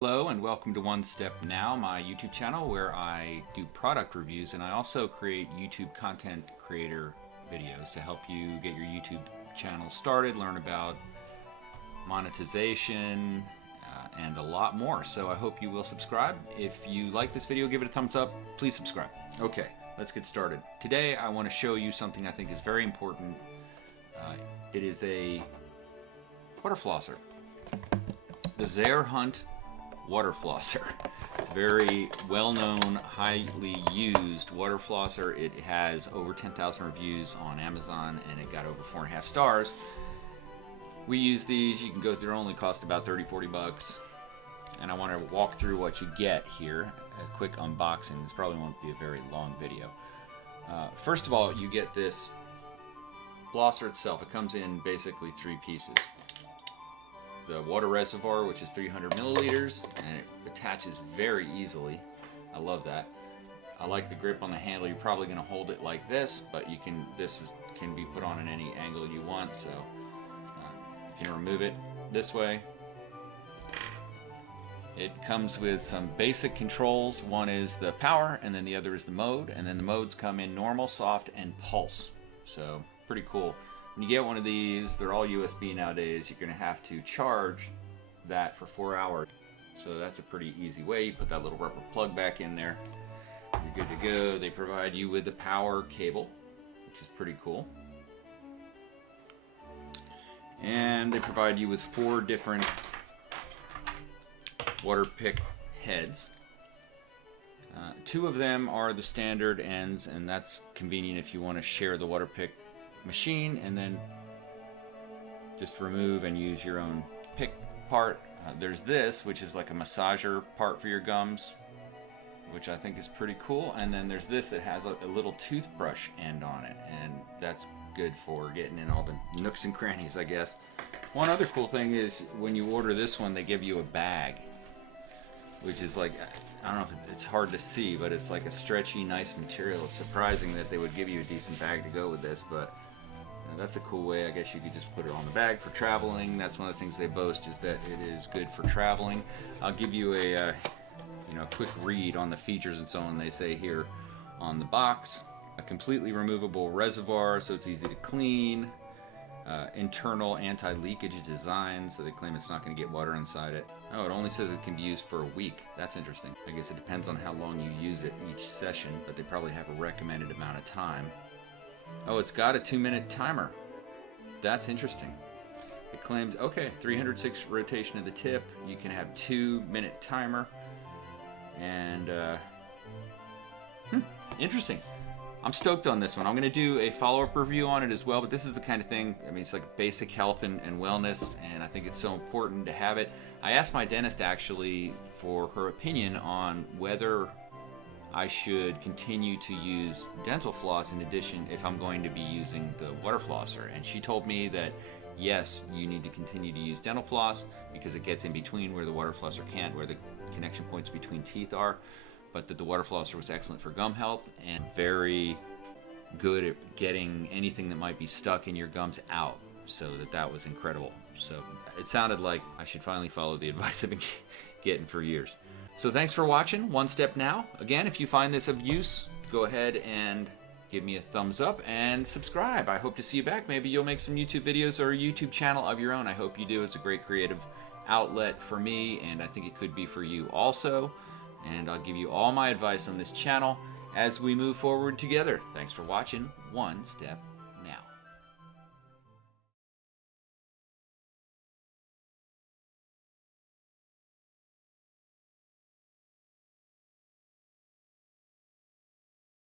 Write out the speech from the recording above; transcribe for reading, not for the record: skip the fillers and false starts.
Hello and welcome to OneStepNow, my YouTube channel where I do product reviews, and I also create YouTube content creator videos to help you get your YouTube channel started, learn about monetization, and a lot more. So I hope you will subscribe. If you like this video, give it a thumbs up. Please subscribe. Okay, let's get started. Today I want to show you something I think is very important. It is a water flosser. The Zerhunt water flosser. It's a very well-known, highly used water flosser. It has over 10,000 reviews on Amazon and it got over 4.5 stars. We use these. You can go through, only cost about 30-40 bucks. And I want to walk through what you get here. A quick unboxing. This probably won't be a very long video. First of all, you get this flosser itself. It comes in basically 3 pieces. The water reservoir, which is 300 milliliters, and it attaches very easily. I love that. I like the grip on the handle. You're probably going to hold it like this, but you can. Can be put on in any angle you want, so you can remove it this way. It comes with some basic controls. One is the power, and then the other is the mode, and then the modes come in normal, soft, and pulse. So pretty cool. When you get one of these, they're all USB nowadays, you're going to have to charge that for 4 hours. So that's a pretty easy way. You put that little rubber plug back in there, you're good to go. They provide you with the power cable, which is pretty cool. And they provide you with 4 different water pick heads. 2 of them are the standard ends, and that's convenient if you want to share the water pick machine and then just remove and use your own pick part. There's this, which is like a massager part for your gums, which I think is pretty cool. And then there's this that has a little toothbrush end on it, and that's good for getting in all the nooks and crannies, I guess. One other cool thing is when you order this one, they give you a bag, which is like, I don't know if it's hard to see, but it's like a stretchy, nice material. It's surprising that they would give you a decent bag to go with this, but that's a cool way. I guess you could just put it on the bag for traveling. That's one of the things they boast, is that it is good for traveling. I'll give you a quick read on the features and so on. They say here on the box, a completely removable reservoir, so it's easy to clean. Internal anti-leakage design, so they claim it's not going to get water inside it. Oh, it only says it can be used for a week. That's interesting. I guess it depends on how long you use it each session, but they probably have a recommended amount of time. Oh, it's got a 2-minute timer. That's interesting. It claims, okay, 306 rotation of the tip. You can have 2-minute timer. And, interesting. I'm stoked on this one. I'm going to do a follow-up review on it as well, but this is the kind of thing, I mean, it's like basic health and wellness, and I think it's so important to have it. I asked my dentist actually for her opinion on whether I should continue to use dental floss in addition if I'm going to be using the water flosser, and she told me that yes, you need to continue to use dental floss because it gets in between where the water flosser can't, where the connection points between teeth are, but that the water flosser was excellent for gum health and very good at getting anything that might be stuck in your gums out, so that was incredible. So it sounded like I should finally follow the advice I've been getting for years. So thanks for watching OneStepNow. Again, if you find this of use, go ahead and give me a thumbs up and subscribe. I hope to see you back. Maybe you'll make some YouTube videos or a YouTube channel of your own. I hope you do. It's a great creative outlet for me, and I think it could be for you also. And I'll give you all my advice on this channel as we move forward together. Thanks for watching One Step